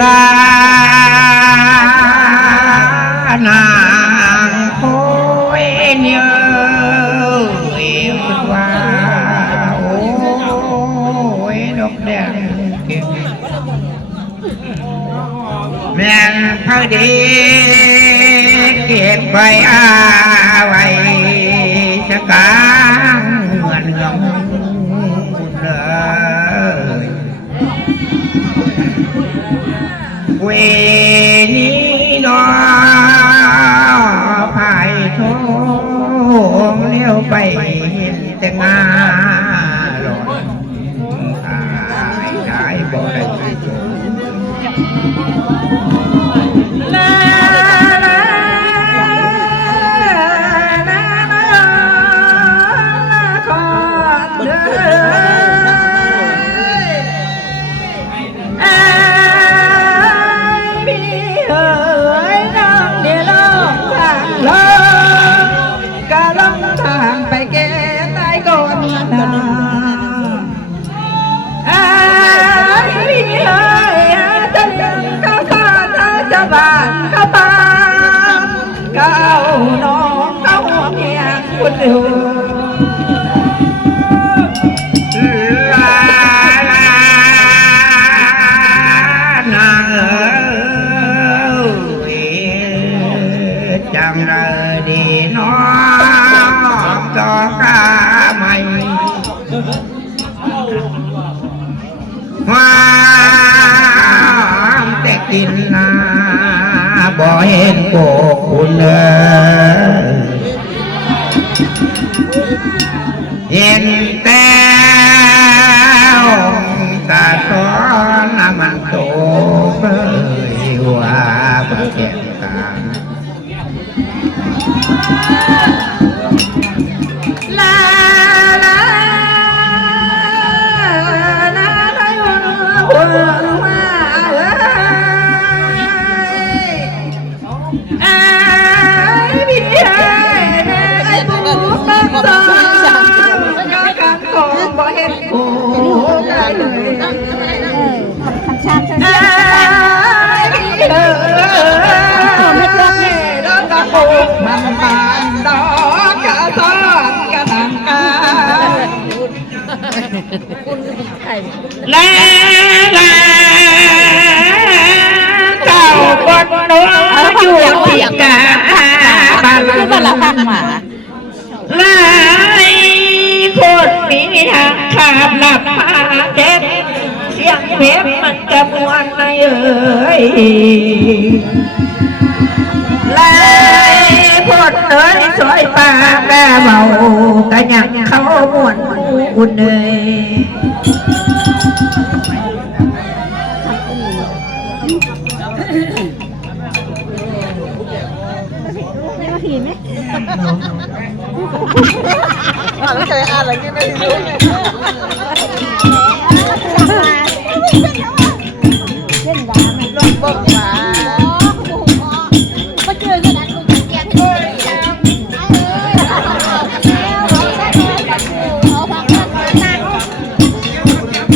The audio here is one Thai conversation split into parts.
ลานางโอ้ยเนี่ยว่าโอ้ยดอกแดงเก่งแม่งพอดีเก็บไว้อาไว้จะกางเหมือนเงาเลยเวนี้นอภายทงเลี้ยวไปเห็นแต่งาหลอนตายได้บ่ได้จังเลยดีน้องก็กล้าไม่ความแต่กินนาบ่เห็นโกคุณเห็นแต่ตาซ้อนมันโตเพื่อว่าประเทศตาลาลาลาหัวมาไอ้พี่ไอ้ผู้บังคับก็การของบ่เห็นกูได้เลยไอ้พี่มันบานดอกกระทอนกระดังกาและเก่าบนนู้นอยู่ที่กาบ้านละพังหมาลายคนมีทางขาบหลับมาเจ็บเสียงเพลงมันจะมวนในเอ่ยลายคนเอ๋ยสวยปากแม่เมาก็ยังเขาม่วนอุ่นเลยเห็นไหมแล้วเคยอ่านอะไรกินไม่รู้เส้นดามันร้อนบกมาก็เจอกันนั้นกูจะแก้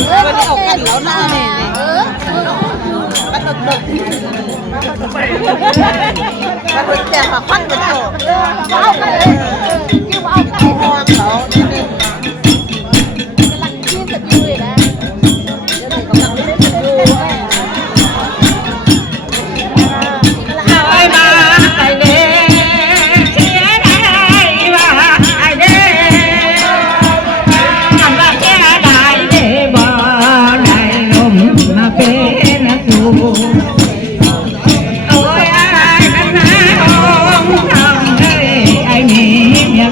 ให้มันออกกันแล้วหน้าเนี่ยมันตกมันเป็นแจกมาควันมันโตเอาไปเลยคิวเอาไปหอมเขานี่นี่กำลังชื่นสกิลเลยนะกำลังเล่นสกิลเอามาไอ้เด้เสียดายว่าไอ้เด้มันว่าเสียดายเด้บ่ได้ลมมาเป็นสู่โอ้ยไอ้นั่นนะน้องไอ้นี่เนี่ย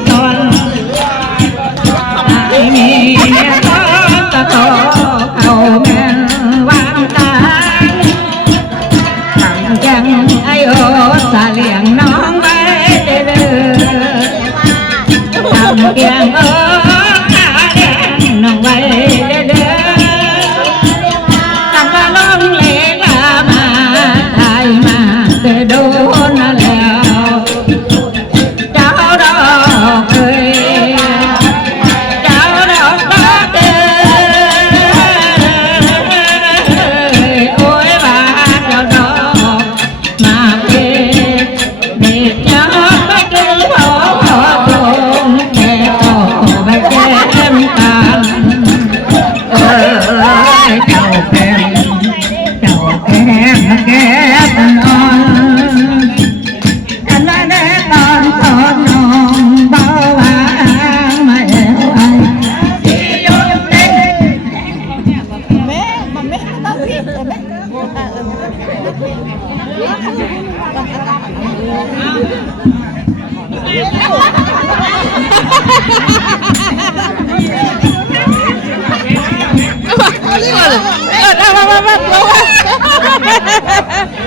มา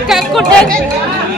กักกุดเด็ก